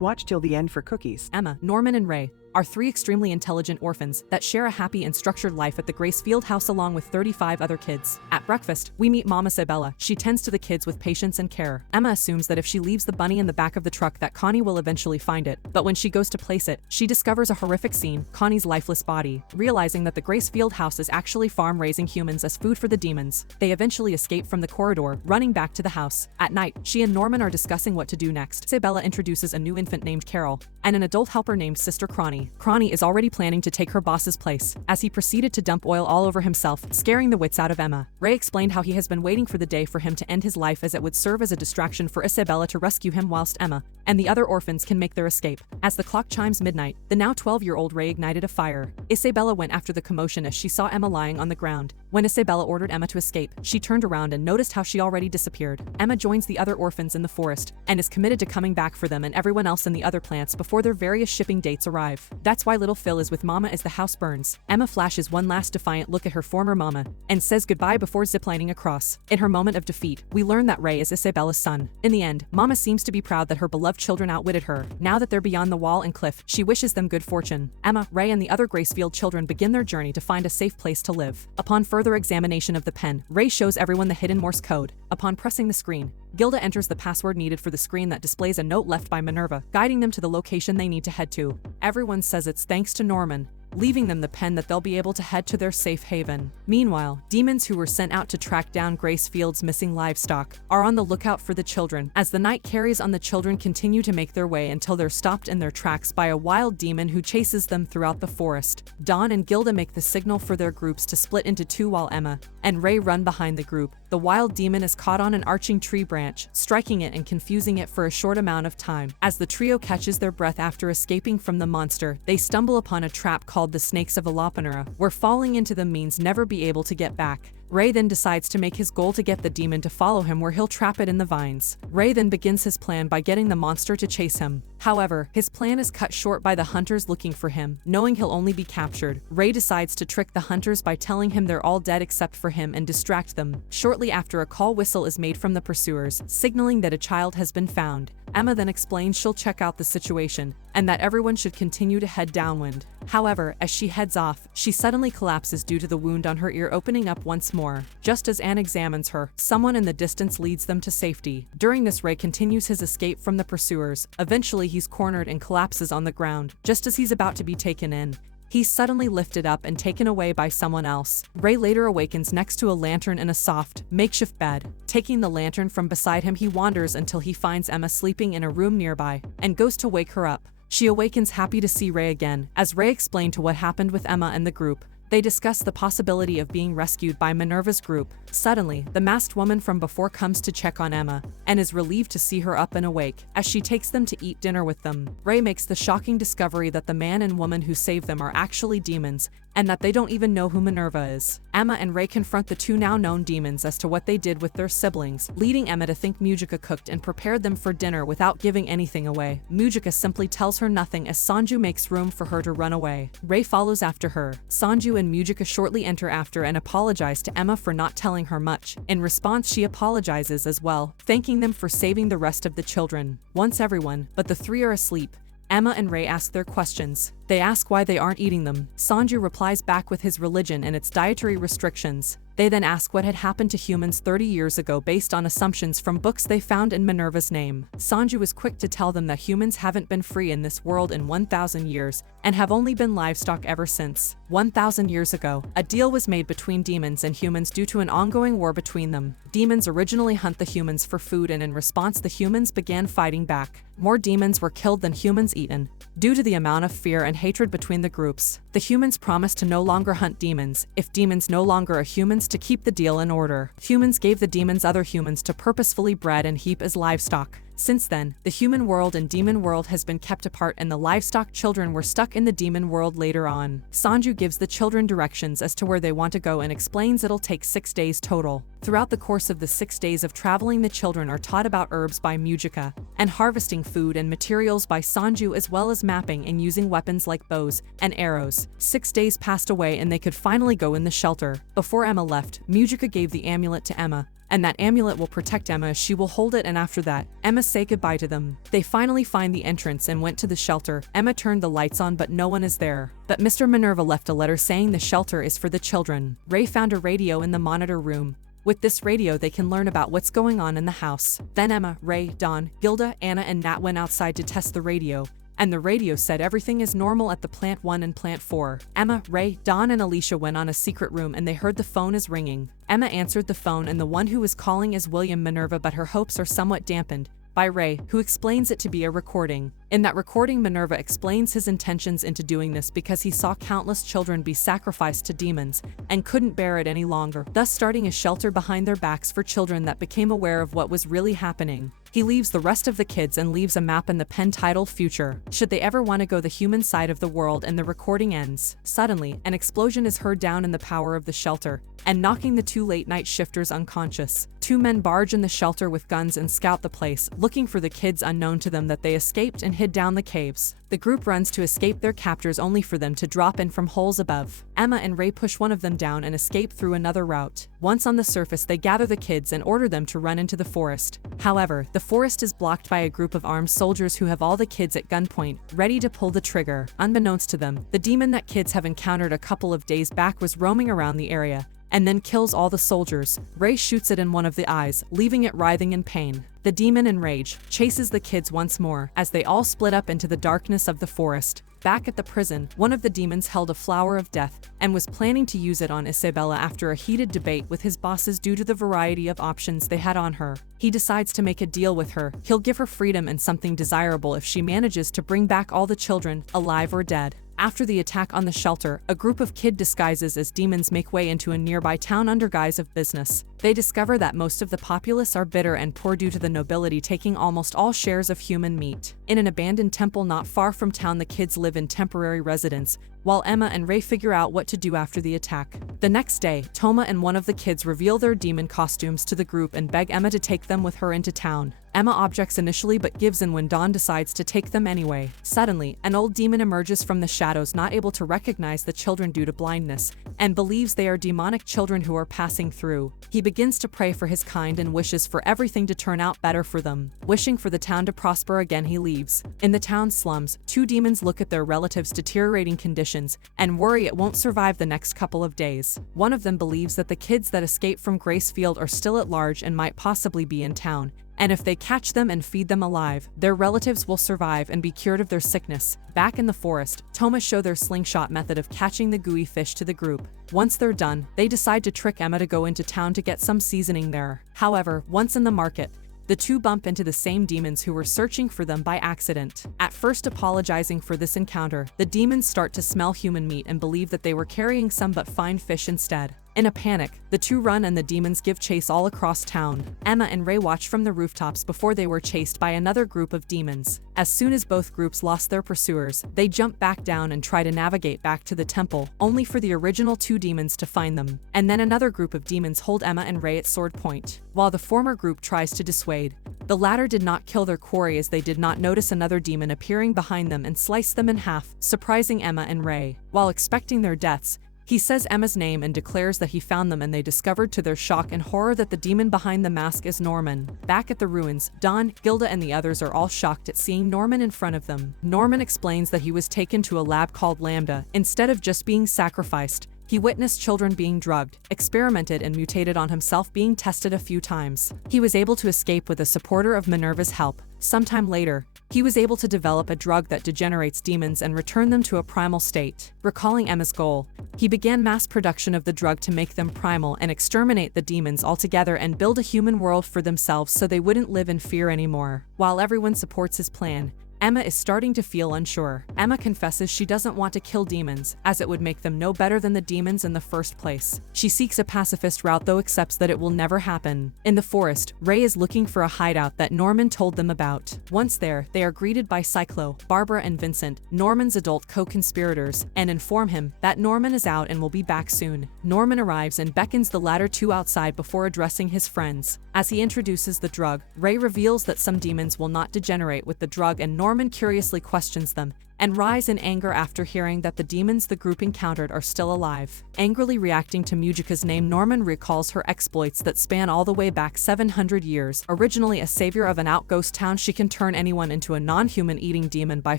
Watch till the end for cookies. Emma, Norman, and Ray are three extremely intelligent orphans that share a happy and structured life at the Gracefield house along with 35 other kids. At breakfast, we meet Mom Isabella. She tends to the kids with patience and care. Emma assumes that if she leaves the bunny in the back of the truck that Connie will eventually find it. But when she goes to place it, she discovers a horrific scene, Connie's lifeless body. Realizing that the Gracefield house is actually farm-raising humans as food for the demons, they eventually escape from the corridor, running back to the house. At night, she and Norman are discussing what to do next. Isabella introduces a new infant named Carol and an adult helper named Sister Cronnie. Cronnie is already planning to take her boss's place, as he proceeded to dump oil all over himself, scaring the wits out of Emma. Ray explained how he has been waiting for the day for him to end his life, as it would serve as a distraction for Isabella to rescue him whilst Emma and the other orphans can make their escape. As the clock chimes midnight, the now 12-year-old Ray ignited a fire. Isabella went after the commotion as she saw Emma lying on the ground. When Isabella ordered Emma to escape, she turned around and noticed how she already disappeared. Emma joins the other orphans in the forest and is committed to coming back for them and everyone else in the other plants before their various shipping dates arrive. That's why little Phil is with Mama as the house burns. Emma flashes one last defiant look at her former mama and says goodbye before ziplining across. In her moment of defeat, we learn that Ray is Isabella's son. In the end, Mama seems to be proud that her beloved children outwitted her. Now that they're beyond the wall and cliff, she wishes them good fortune. Emma, Ray, and the other Gracefield children begin their journey to find a safe place to live. Upon further examination of the pen, Ray shows everyone the hidden Morse code. Upon pressing the screen, Gilda enters the password needed for the screen that displays a note left by Minerva, guiding them to the location they need to head to. Everyone says it's thanks to Norman, leaving them the pen that they'll be able to head to their safe haven. Meanwhile, demons who were sent out to track down Gracefield's missing livestock are on the lookout for the children. As the night carries on, the children continue to make their way until they're stopped in their tracks by a wild demon who chases them throughout the forest. Dawn and Gilda make the signal for their groups to split into two while Emma and Ray run behind the group. The wild demon is caught on an arching tree branch, striking it and confusing it for a short amount of time. As the trio catches their breath after escaping from the monster, they stumble upon a trap called the Snakes of Alopenera, where falling into them means never be able to get back. Ray then decides to make his goal to get the demon to follow him, where he'll trap it in the vines. Ray then begins his plan by getting the monster to chase him. However, his plan is cut short by the hunters looking for him. Knowing he'll only be captured, Ray decides to trick the hunters by telling him they're all dead except for him and distract them. Shortly after, a call whistle is made from the pursuers, signaling that a child has been found. Emma then explains she'll check out the situation and that everyone should continue to head downwind. However, as she heads off, she suddenly collapses due to the wound on her ear opening up once more. Just as Anne examines her, someone in the distance leads them to safety. During this, Ray continues his escape from the pursuers. Eventually, he's cornered and collapses on the ground. Just as he's about to be taken in, he's suddenly lifted up and taken away by someone else. Ray later awakens next to a lantern in a soft, makeshift bed. Taking the lantern from beside him, he wanders until he finds Emma sleeping in a room nearby and goes to wake her up. She awakens happy to see Ray again. As Ray explained to what happened with Emma and the group, they discuss the possibility of being rescued by Minerva's group. Suddenly, the masked woman from before comes to check on Emma and is relieved to see her up and awake. As she takes them to eat dinner with them, Ray makes the shocking discovery that the man and woman who saved them are actually demons and that they don't even know who Minerva is. Emma and Ray confront the two now known demons as to what they did with their siblings, leading Emma to think Mujika cooked and prepared them for dinner without giving anything away. Mujika simply tells her nothing as Sanju makes room for her to run away. Ray follows after her. Sanju and Mujika shortly enter after and apologize to Emma for not telling her much. In response, she apologizes as well, thanking them for saving the rest of the children. Once everyone but the three are asleep, Emma and Ray ask their questions. They ask why they aren't eating them. Sanju replies back with his religion and its dietary restrictions. They then ask what had happened to humans 30 years ago based on assumptions from books they found in Minerva's name. Sanju is quick to tell them that humans haven't been free in this world in 1,000 years and have only been livestock ever since. 1,000 years ago, a deal was made between demons and humans due to an ongoing war between them. Demons originally hunt the humans for food, and in response the humans began fighting back. More demons were killed than humans eaten. Due to the amount of fear and hatred between the groups, the humans promised to no longer hunt demons if demons no longer are humans to keep the deal in order. Humans gave the demons other humans to purposefully bred and heap as livestock. Since then, the human world and demon world has been kept apart and the livestock children were stuck in the demon world later on. Sanju gives the children directions as to where they want to go and explains it'll take 6 days total. Throughout the course of the 6 days of traveling, the children are taught about herbs by Mujika and harvesting food and materials by Sanju, as well as mapping and using weapons like bows and arrows. 6 days passed away and they could finally go in the shelter. Before Emma left, Mujika gave the amulet to Emma and that amulet will protect Emma as she will hold it, and after that, Emma say goodbye to them. They finally find the entrance and went to the shelter. Emma turned the lights on but no one is there. But Mr. Minerva left a letter saying the shelter is for the children. Ray found a radio in the monitor room. With this radio, they can learn about what's going on in the house. Then Emma, Ray, Dawn, Gilda, Anna, and Nat went outside to test the radio, and the radio said everything is normal at the Plant 1 and Plant 4. Emma, Ray, Dawn, and Alicia went on a secret room and they heard the phone is ringing. Emma answered the phone and the one who is calling is William Minerva, but her hopes are somewhat dampened by Ray, who explains it to be a recording. In that recording, Minerva explains his intentions into doing this because he saw countless children be sacrificed to demons and couldn't bear it any longer, thus starting a shelter behind their backs for children that became aware of what was really happening. He leaves the rest of the kids and leaves a map in the pen titled Future, should they ever want to go the human side of the world, and the recording ends. Suddenly, an explosion is heard down in the power of the shelter, and knocking the two late-night shifters unconscious. Two men barge in the shelter with guns and scout the place, looking for the kids, unknown to them that they escaped and hid down the caves. The group runs to escape their captors only for them to drop in from holes above. Emma and Ray push one of them down and escape through another route. Once on the surface, they gather the kids and order them to run into the forest. However, the forest is blocked by a group of armed soldiers who have all the kids at gunpoint, ready to pull the trigger. Unbeknownst to them, the demon that kids have encountered a couple of days back was roaming around the area, and then kills all the soldiers. Ray shoots it in one of the eyes, leaving it writhing in pain. The demon, in rage, chases the kids once more, as they all split up into the darkness of the forest. Back at the prison, one of the demons held a flower of death, and was planning to use it on Isabella after a heated debate with his bosses due to the variety of options they had on her. He decides to make a deal with her. He'll give her freedom and something desirable if she manages to bring back all the children, alive or dead. After the attack on the shelter, a group of kid disguises as demons make way into a nearby town under guise of business. They discover that most of the populace are bitter and poor due to the nobility taking almost all shares of human meat. In an abandoned temple not far from town, the kids live in temporary residence, while Emma and Ray figure out what to do after the attack. The next day, Toma and one of the kids reveal their demon costumes to the group and beg Emma to take them with her into town. Emma objects initially but gives in when Dawn decides to take them anyway. Suddenly, an old demon emerges from the shadows, not able to recognize the children due to blindness, and believes they are demonic children who are passing through. He begins to pray for his kind and wishes for everything to turn out better for them. Wishing for the town to prosper again, he leaves. In the town slums, two demons look at their relatives' deteriorating conditions and worry it won't survive the next couple of days. One of them believes that the kids that escaped from Gracefield are still at large and might possibly be in town, and if they catch them and feed them alive, their relatives will survive and be cured of their sickness. Back in the forest, Toma show their slingshot method of catching the gooey fish to the group. Once they're done, they decide to trick Emma to go into town to get some seasoning there. However, once in the market, the two bump into the same demons who were searching for them by accident. At first apologizing for this encounter, the demons start to smell human meat and believe that they were carrying some but find fish instead. In a panic, the two run and the demons give chase all across town. Emma and Ray watch from the rooftops before they were chased by another group of demons. As soon as both groups lost their pursuers, they jump back down and try to navigate back to the temple, only for the original two demons to find them. And then another group of demons hold Emma and Ray at sword point, while the former group tries to dissuade. The latter did not kill their quarry as they did not notice another demon appearing behind them and slice them in half, surprising Emma and Ray. While expecting their deaths, he says Emma's name and declares that he found them, and they discovered to their shock and horror that the demon behind the mask is Norman. Back at the ruins, Dawn, Gilda, and the others are all shocked at seeing Norman in front of them. Norman explains that he was taken to a lab called Lambda. Instead of just being sacrificed, he witnessed children being drugged, experimented, and mutated on himself, being tested a few times. He was able to escape with a supporter of Minerva's help. Sometime later, he was able to develop a drug that degenerates demons and return them to a primal state. Recalling Emma's goal, he began mass production of the drug to make them primal and exterminate the demons altogether and build a human world for themselves so they wouldn't live in fear anymore. While everyone supports his plan, Emma is starting to feel unsure. Emma confesses she doesn't want to kill demons, as it would make them no better than the demons in the first place. She seeks a pacifist route, though accepts that it will never happen. In the forest, Ray is looking for a hideout that Norman told them about. Once there, they are greeted by Cyclo, Barbara, and Vincent, Norman's adult co-conspirators, and inform him that Norman is out and will be back soon. Norman arrives and beckons the latter two outside before addressing his friends. As he introduces the drug, Ray reveals that some demons will not degenerate with the drug, and Norman curiously questions them, and rise in anger after hearing that the demons the group encountered are still alive. Angrily reacting to Mujika's name, Norman recalls her exploits that span all the way back 700 years. Originally a savior of an outghost town, she can turn anyone into a non-human eating demon by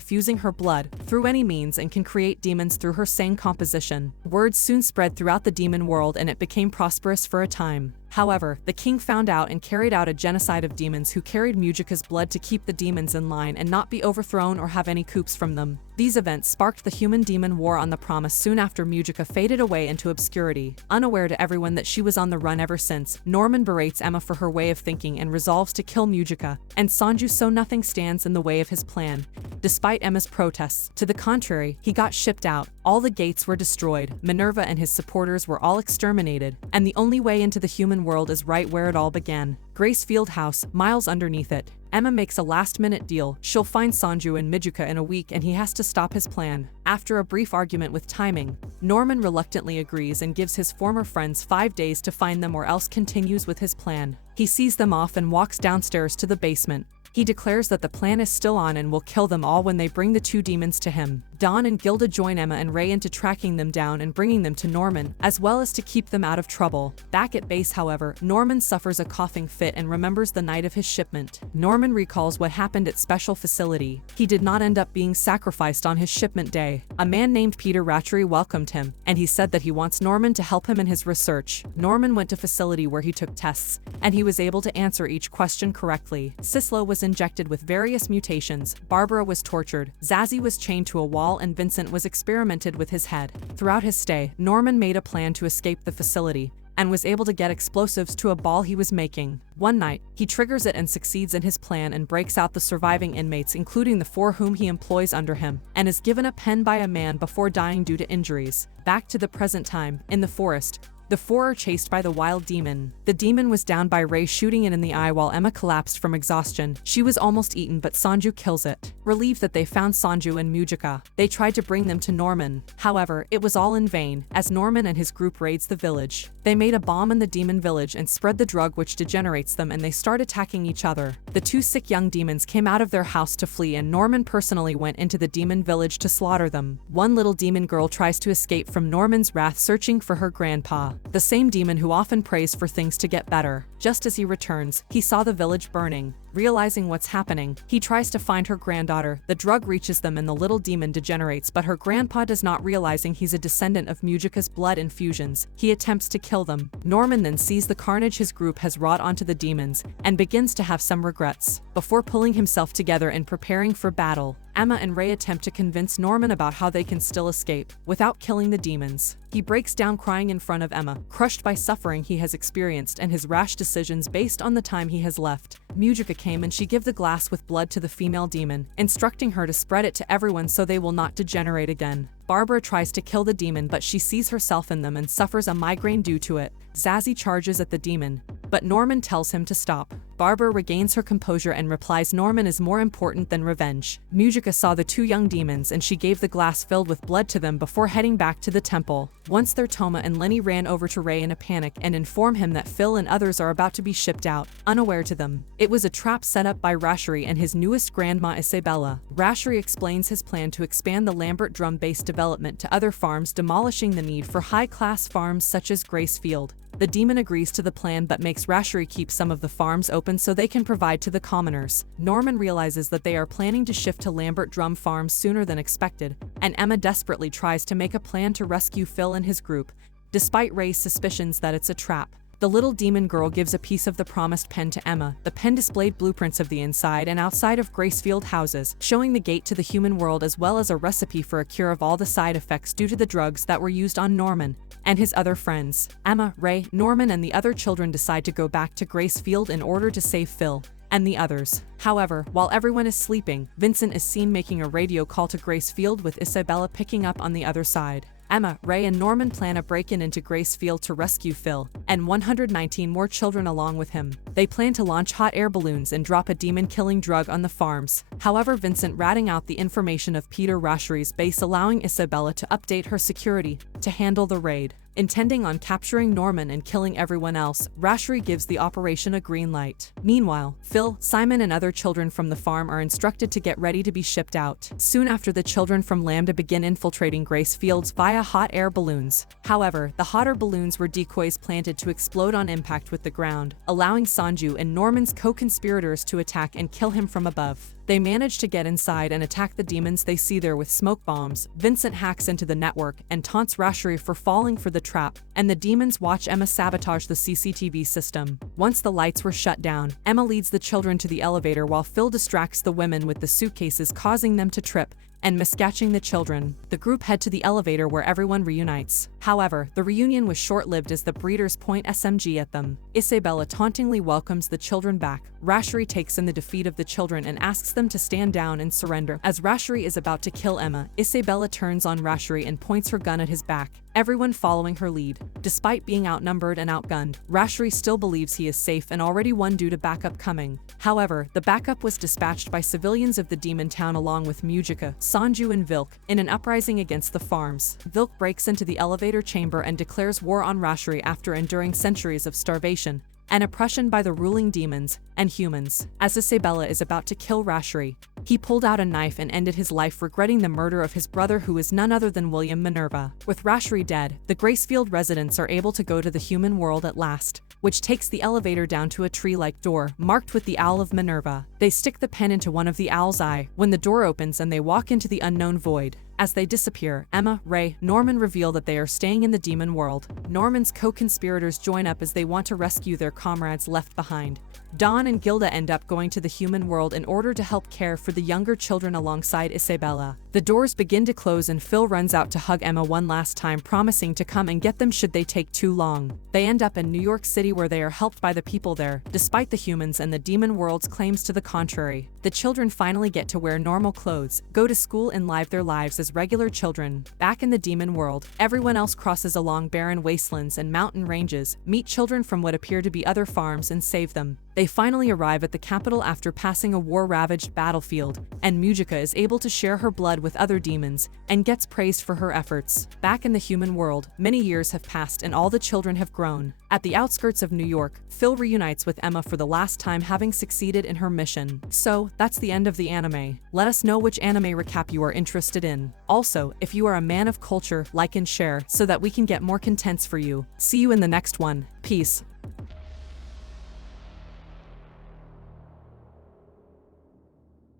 fusing her blood through any means and can create demons through her same composition. Words soon spread throughout the demon world and it became prosperous for a time. However, the king found out and carried out a genocide of demons who carried Mujika's blood to keep the demons in line and not be overthrown or have any coups from them. These events sparked the human-demon war on the Promise soon after Mujika faded away into obscurity. Unaware to everyone that she was on the run ever since, Norman berates Emma for her way of thinking and resolves to kill Mujika and Sanju so nothing stands in the way of his plan. Despite Emma's protests, to the contrary, he got shipped out. All the gates were destroyed, Minerva and his supporters were all exterminated, and the only way into the human world is right where it all began. Gracefield House, miles underneath it. Emma makes a last-minute deal. She'll find Sanju and Mujika in a week and he has to stop his plan. After a brief argument with timing, Norman reluctantly agrees and gives his former friends 5 days to find them or else continues with his plan. He sees them off and walks downstairs to the basement. He declares that the plan is still on and will kill them all when they bring the 2 demons to him. Dawn and Gilda join Emma and Ray into tracking them down and bringing them to Norman, as well as to keep them out of trouble. Back at base, however, Norman suffers a coughing fit and remembers the night of his shipment. Norman recalls what happened at Special Facility. He did not end up being sacrificed on his shipment day. A man named Peter Ratchery welcomed him, and he said that he wants Norman to help him in his research. Norman went to facility where he took tests, and he was able to answer each question correctly. Sisla was injected with various mutations, Barbara was tortured, Zazie was chained to a wall, and Vincent was experimented with his head. Throughout his stay, Norman made a plan to escape the facility and was able to get explosives to a ball he was making. One night, he triggers it and succeeds in his plan and breaks out the surviving inmates, including the 4 whom he employs under him, and is given a pen by a man before dying due to injuries. Back to the present time, in the forest, the 4 are chased by the wild demon. The demon was downed by Ray shooting it in the eye while Emma collapsed from exhaustion. She was almost eaten but Sanju kills it. Relieved that they found Sanju and Mujika, they tried to bring them to Norman. However, it was all in vain, as Norman and his group raids the village. They made a bomb in the demon village and spread the drug which degenerates them and they start attacking each other. The 2 sick young demons came out of their house to flee and Norman personally went into the demon village to slaughter them. One little demon girl tries to escape from Norman's wrath searching for her grandpa, the same demon who often prays for things to get better. Just as he returns, he saw the village burning. Realizing what's happening, he tries to find her granddaughter. The drug reaches them and the little demon degenerates, but her grandpa does not, realizing he's a descendant of Mujika's blood infusions. He attempts to kill them. Norman then sees the carnage his group has wrought onto the demons and begins to have some regrets. Before pulling himself together and preparing for battle, Emma and Ray attempt to convince Norman about how they can still escape without killing the demons. He breaks down crying in front of Emma, crushed by suffering he has experienced and his rash decisions based on the time he has left. Mujika came and she gave the glass with blood to the female demon, instructing her to spread it to everyone so they will not degenerate again. Barbara tries to kill the demon but she sees herself in them and suffers a migraine due to it. Zazie charges at the demon, but Norman tells him to stop. Barbara regains her composure and replies Norman is more important than revenge. Mujika saw the 2 young demons and she gave the glass filled with blood to them before heading back to the temple. Once there, Toma and Lenny ran over to Ray in a panic and inform him that Phil and others are about to be shipped out, unaware to them. It was a trap set up by Rashery and his newest grandma Isabella. Rashery explains his plan to expand the Lambert drum-based development to other farms, demolishing the need for high-class farms such as Gracefield. The demon agrees to the plan but makes Rashery keep some of the farms open so they can provide to the commoners. Norman realizes that they are planning to shift to Lambert Drum Farms sooner than expected, and Emma desperately tries to make a plan to rescue Phil and his group, despite Ray's suspicions that it's a trap. The little demon girl gives a piece of the promised pen to Emma. The pen displayed blueprints of the inside and outside of Gracefield houses, showing the gate to the human world as well as a recipe for a cure of all the side effects due to the drugs that were used on Norman and his other friends. Emma, Ray, Norman, and the other children decide to go back to Gracefield in order to save Phil and the others. However, while everyone is sleeping, Vincent is seen making a radio call to Gracefield with Isabella picking up on the other side. Emma, Ray, and Norman plan a break-in into Gracefield to rescue Phil and 119 more children along with him. They plan to launch hot air balloons and drop a demon-killing drug on the farms. However, Vincent ratting out the information of Peter Rashery's base, allowing Isabella to update her security to handle the raid. Intending on capturing Norman and killing everyone else, Rashri gives the operation a green light. Meanwhile, Phil, Simon and other children from the farm are instructed to get ready to be shipped out. Soon after, the children from Lambda begin infiltrating Grace Fields via hot air balloons. However, the hotter balloons were decoys planted to explode on impact with the ground, allowing Sanju and Norman's co-conspirators to attack and kill him from above. They manage to get inside and attack the demons they see there with smoke bombs. Vincent hacks into the network and taunts Rashri for falling for the trap, and the demons watch Emma sabotage the CCTV system. Once the lights were shut down, Emma leads the children to the elevator while Phil distracts the women with the suitcases, causing them to trip and miscatching the children. The group head to the elevator where everyone reunites. However, the reunion was short-lived as the breeders point SMG at them. Isabella tauntingly welcomes the children back. Rashri takes in the defeat of the children and asks them to stand down and surrender. As Rashri is about to kill Emma, Isabella turns on Rashri and points her gun at his back, everyone following her lead. Despite being outnumbered and outgunned, Rashri still believes he is safe and already won due to backup coming. However, the backup was dispatched by civilians of the demon town along with Mujika, Sanju and Vilk, in an uprising against the farms. Vilk breaks into the elevator chamber and declares war on Rashri after enduring centuries of starvation and oppression by the ruling demons and humans. As Isabella is about to kill Rashri, he pulled out a knife and ended his life, regretting the murder of his brother, who is none other than William Minerva. With Rashri dead, the Gracefield residents are able to go to the human world at last, which takes the elevator down to a tree-like door marked with the Owl of Minerva. They stick the pen into one of the owl's eye when the door opens and they walk into the unknown void. As they disappear, Emma, Ray, Norman reveal that they are staying in the demon world. Norman's co-conspirators join up as they want to rescue their comrades left behind. Dawn and Gilda end up going to the human world in order to help care for the younger children alongside Isabella. The doors begin to close and Phil runs out to hug Emma one last time, promising to come and get them should they take too long. They end up in New York City, where they are helped by the people there, despite the humans and the demon world's claims to the contrary. The children finally get to wear normal clothes, go to school and live their lives as regular children. Back in the demon world, everyone else crosses along barren wastelands and mountain ranges, meet children from what appear to be other farms and save them. They finally arrive at the capital after passing a war-ravaged battlefield, and Mujika is able to share her blood with other demons and gets praised for her efforts. Back in the human world, many years have passed and all the children have grown. At the outskirts of New York, Phil reunites with Emma for the last time, having succeeded in her mission. So, that's the end of the anime. Let us know which anime recap you are interested in. Also, if you are a man of culture, like and share so that we can get more contents for you. See you in the next one. Peace.